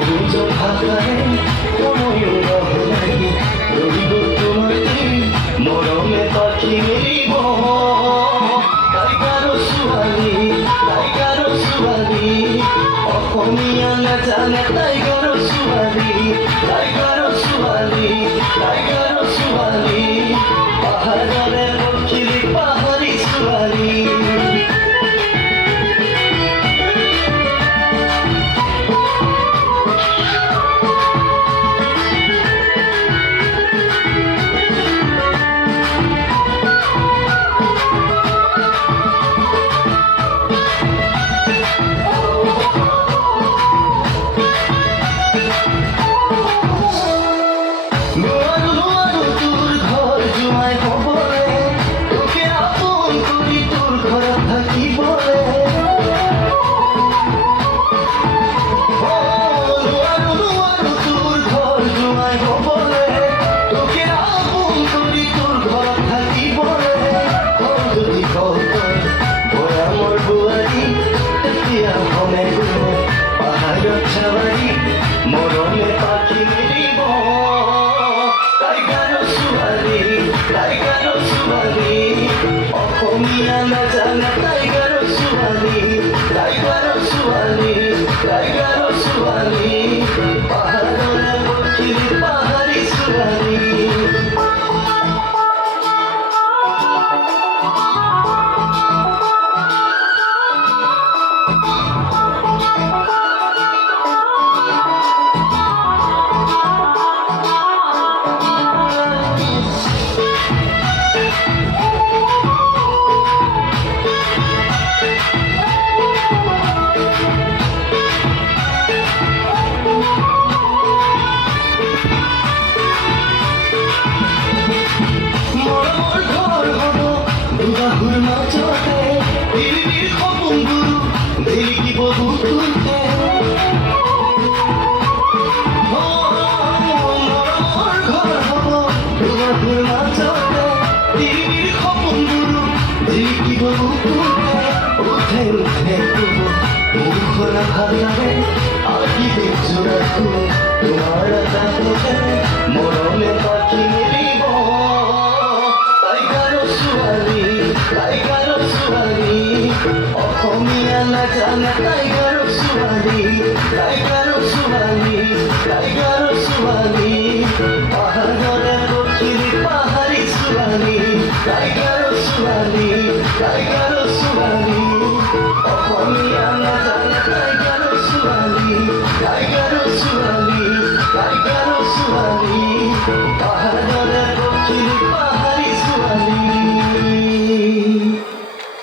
সবুজ ভাষায় সময় রহনাই রইব তোমার মরমে পাখি মেরিব টাইগার ছোৱালী অসমীয়া নাজানে টাইগাৰ ছোৱালী পাহাৰৰে পখিলি পাহাৰী ছোৱালী মরমে পাখি মেরিব টাইগার ছোৱালী অসমীয়া নাজানে টাইগাৰ ছোৱালী পাহাৰৰে পখিলি পাহাৰী ছোৱালী বাহুর মাঝতে দিল্লির খবুঙ্গুরু দিল্লি বহু তুলতে মরমর ঘর হব বাহুর মাঝতে দিল্লির খবুঙ্গুরু দিল্লি বহু তুলতে উঠে মুখরা ভালাবে আগিবে জোড়াকু তোমার দাঁততে মরমে পাখি মেরিব টাইগার ছোৱালী অসমীয়া নাজানে টাইগাৰ ছোৱালী পাহাৰৰে পখিলি পাহাৰী ছোৱালী টাইগাৰ